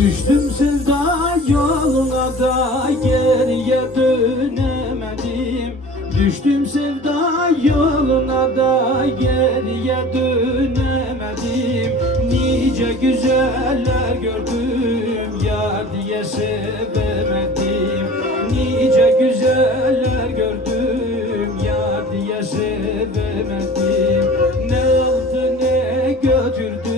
Düştüm sevda yoluna da geriye dönemedim. Düştüm sevda yoluna da geriye dönemedim. Nice güzeller gördüm ya diye sevemedim. Nice güzeller gördüm ya diye sevemedim. Ne aldı ne götürdü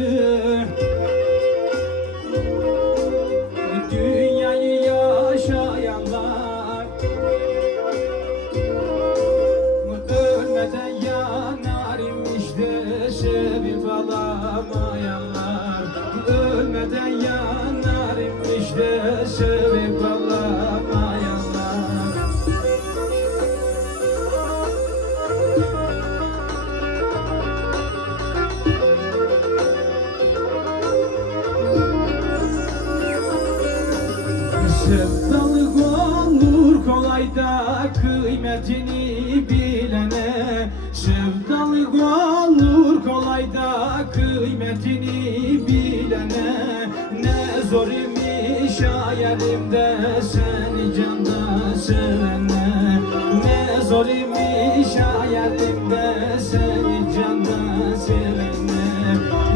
Sevdalık olur kolay da kıymetini bilene. Sevdalık olur kolay da kıymetini bilene. Ne zor imiş hayalimde seni canda sevene Ne zor imiş hayalimde seni canda sevene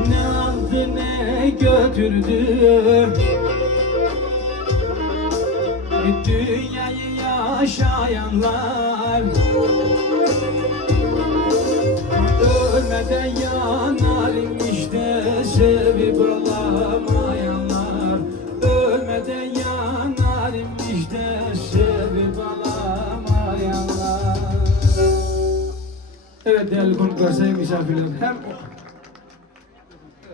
Ne aldı ne götürdü Dünyayı yaşayanlar. Ölmeden yanarım işte sevip alamayanlar. Ölmeden yanarım işte sevip alamayanlar. Evet değerli konuklar, sayın misafirler hem